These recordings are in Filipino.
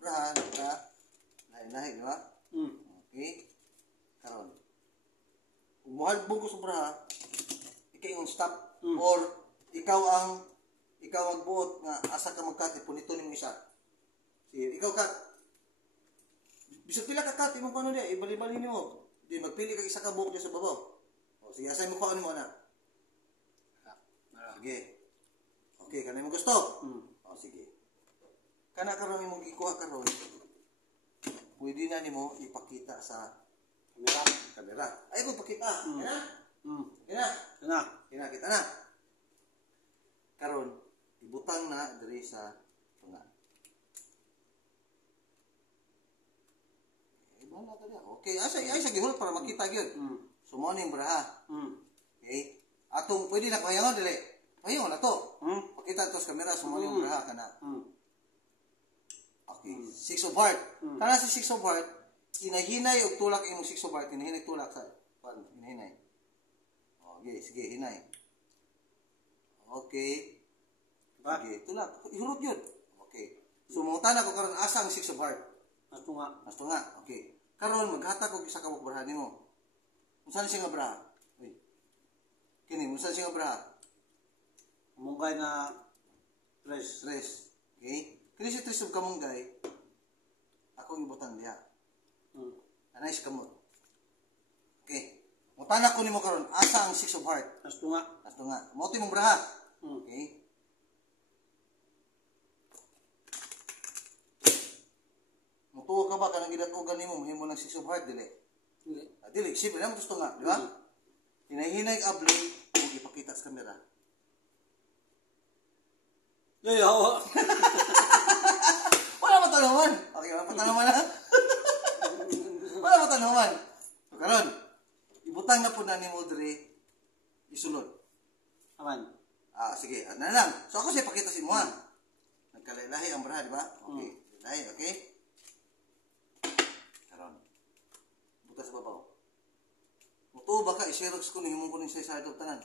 braha, lahi-lahi, di ba? Okay. Karon. Kung muhalbog ko sa braha, ikaw yung stop. Or, ikaw ang buot nga asa ka magkat, punito ni mo isa. Sige, ikaw kat. Bisag pila ka kat, imong paano niya, ibali-bali mo. Di, magpili ka isa ka buhok niya sa babaw. O, sige, asay mo ko ano mo na. Sige. Okay, kanay mo gusto? O, sige. Kana karon imong gikuha karon. Pwede na nimo ipakita sa kamera. Ay ko pakita. Kina kita na. Karon ibutang na diri sa tunga. Wala ka diya. Okay, ay sa gihol para makita gyud. Sumo ning braha. Okay. Atong pwede na kayangon dili. Kayangon na to. Pakita to sa kamera sumo ning braha kana. Okay, 6 of heart. Kana si 6 of heart, hinahinay og tulak imong 6 of heart, hinahinay tulak sa hinahinay. Okay, sige, hinay. Okay. Okay, tulak. Ihurot yun. Okay. So, mungutan ako karon asa ang 6 of heart. Asto nga. Okay. Karon maghata ko isa ka braha nimo. Unsa siya nga braha? Uy. Kini, unsa siya nga braha? Munggay na tres. Okay? Kini si tres of kamunggay. Ako ibutang diha. Anais kamot. Okay. Mutana ko nimo karon asa ang 6 of heart? Asto nga. Mo ti mong braha. Okay? Mutuwa ka ba kanang gidatugan nimo mahimo ng 6 of heart dili? Dili, siyempre na gusto nga, di ba? Hinahinay abli ug ipakita sa kamera. Yawa. Wala matanungan. Okay, wala matanungan na. Wala matanungan. So, karon, ibutang na po na ni mo diri isulod. Aman. Sige, ano na lang. So, ako siya pakita si mo ha. Nagkalahi ang braha, di ba? Okay. Lahi, okay? Karon. Buta sa babaw. Mutuo ba ka, i-xerox ko ni himong ko ni sa side of tanan.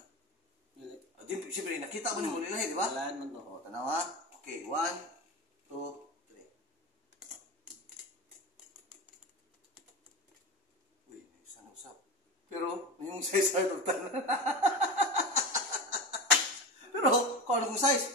Siyempre, nakita mo ni mo lilahi, di ba? Wala naman to. O, tanaw ha. Okay, 1, 2, 3. Uy, may isang usap. Pero, yung size out of tanan. Pero, kung ano kong size?